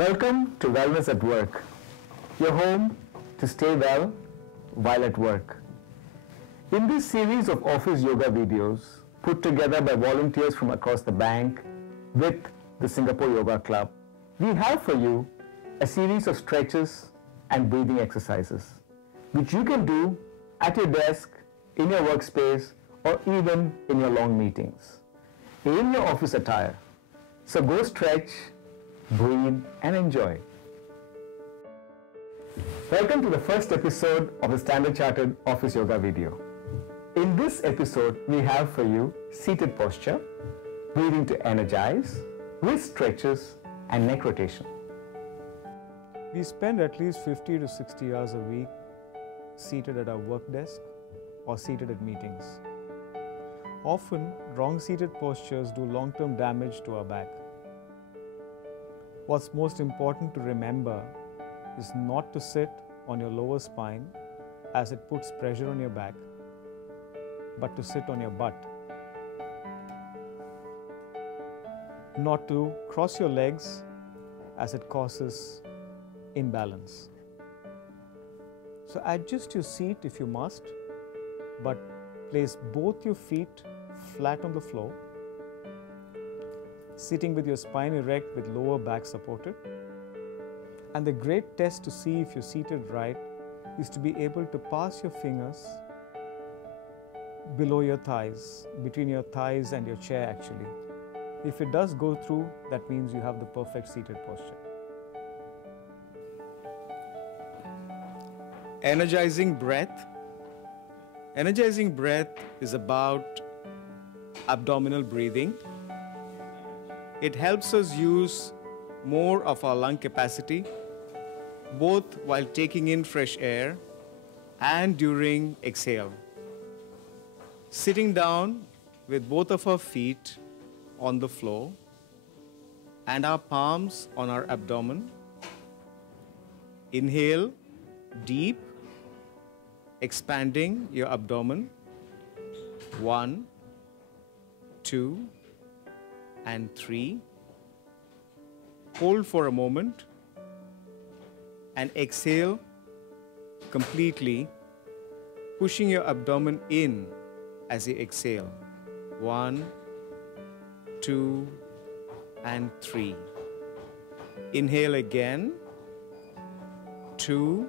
Welcome to Wellness at Work, your home to stay well while at work. In this series of office yoga videos put together by volunteers from across the bank with the Singapore Yoga Club, we have for you a series of stretches and breathing exercises, which you can do at your desk, in your workspace, or even in your long meetings, in your office attire. So go stretch, breathe, and enjoy. Welcome to the first episode of the Standard Chartered Office Yoga video. In this episode, we have for you seated posture, breathing to energize, wrist stretches, and neck rotation. We spend at least 50 to 60 hours a week seated at our work desk or seated at meetings. Often, wrong seated postures do long-term damage to our back. What's most important to remember is not to sit on your lower spine as it puts pressure on your back, but to sit on your butt. Not to cross your legs as it causes imbalance. So adjust your seat if you must, but place both your feet flat on the floor, sitting with your spine erect with lower back supported. And the great test to see if you're seated right is to be able to pass your fingers below your thighs, between your thighs and your chair actually. If it does go through, that means you have the perfect seated posture. Energizing breath. Energizing breath is about abdominal breathing. It helps us use more of our lung capacity, both while taking in fresh air and during exhale. Sitting down with both of our feet on the floor and our palms on our abdomen. Inhale deep, expanding your abdomen. 1, 2, and 3. Hold for a moment and exhale completely, pushing your abdomen in as you exhale. 1, 2, and 3. Inhale again. 2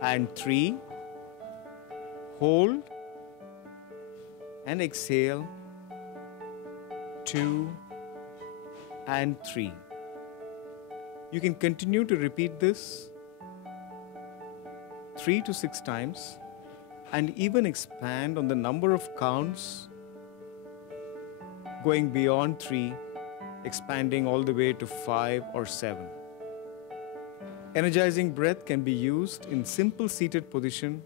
and 3. Hold and exhale. 2 and 3. You can continue to repeat this 3 to 6 times and even expand on the number of counts, going beyond 3, expanding all the way to 5 or 7. Energizing breath can be used in simple seated position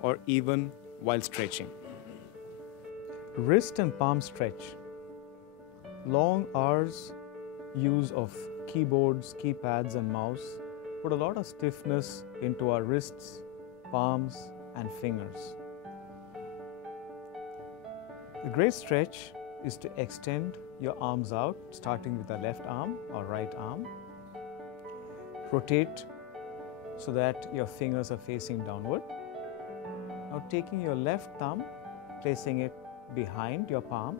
or even while stretching. Wrist and palm stretch. Long hours use of keyboards, keypads and mouse put a lot of stiffness into our wrists, palms and fingers. The great stretch is to extend your arms out, starting with the left arm or right arm. Rotate so that your fingers are facing downward. Now taking your left thumb, placing it behind your palm.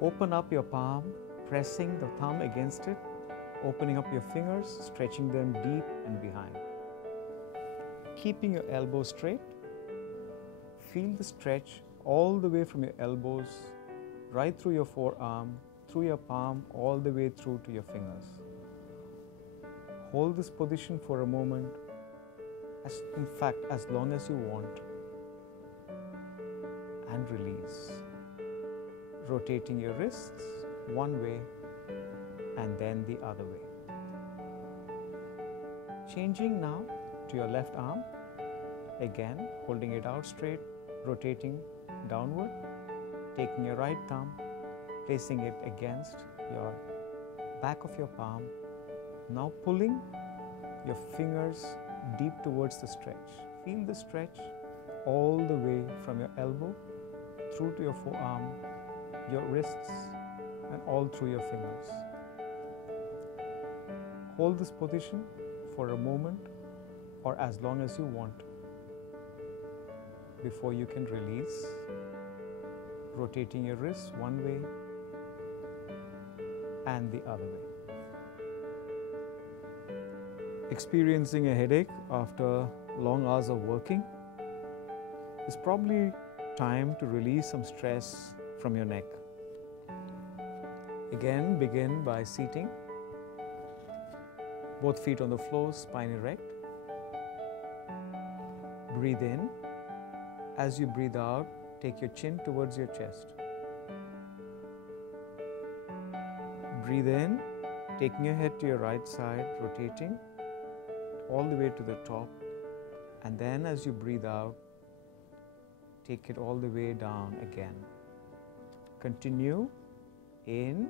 Open up your palm, pressing the thumb against it, opening up your fingers, stretching them deep and behind. Keeping your elbows straight. Feel the stretch all the way from your elbows, right through your forearm, through your palm, all the way through to your fingers. Hold this position for a moment, in fact, as long as you want, and release. Rotating your wrists one way and then the other way. Changing now to your left arm, again holding it out straight, rotating downward, taking your right thumb, placing it against your back of your palm, now pulling your fingers deep towards the stretch. Feel the stretch all the way from your elbow through to your forearm, your wrists, and all through your fingers. Hold this position for a moment or as long as you want before you can release, rotating your wrists one way and the other way. Experiencing a headache after long hours of working? It's probably time to release some stress from your neck. Again, begin by seating. Both feet on the floor, spine erect. Breathe in. As you breathe out, take your chin towards your chest. Breathe in, taking your head to your right side, rotating all the way to the top. And then as you breathe out, take it all the way down again. Continue in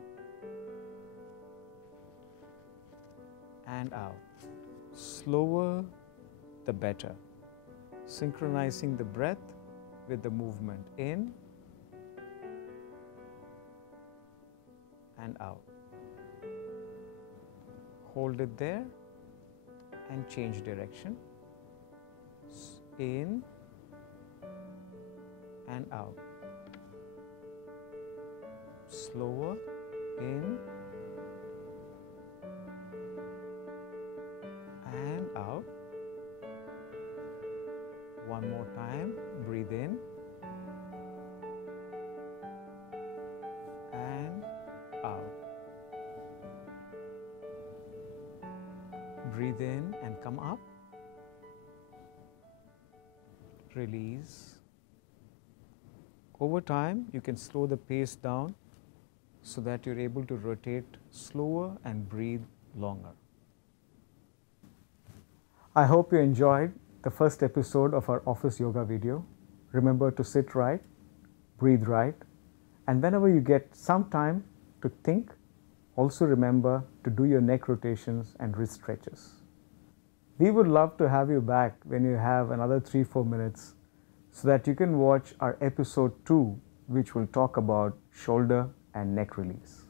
and out. Slower the better. Synchronizing the breath with the movement in and out. Hold it there and change direction. In and out. Slower in and out. One more time. Breathe in and out. Breathe in and come up. Release. Over time, you can slow the pace down so that you're able to rotate slower and breathe longer. I hope you enjoyed the first episode of our office yoga video. Remember to sit right, breathe right, and whenever you get some time to think, also remember to do your neck rotations and wrist stretches. We would love to have you back when you have another 3-4 minutes so that you can watch our episode 2, which will talk about shoulder and neck release.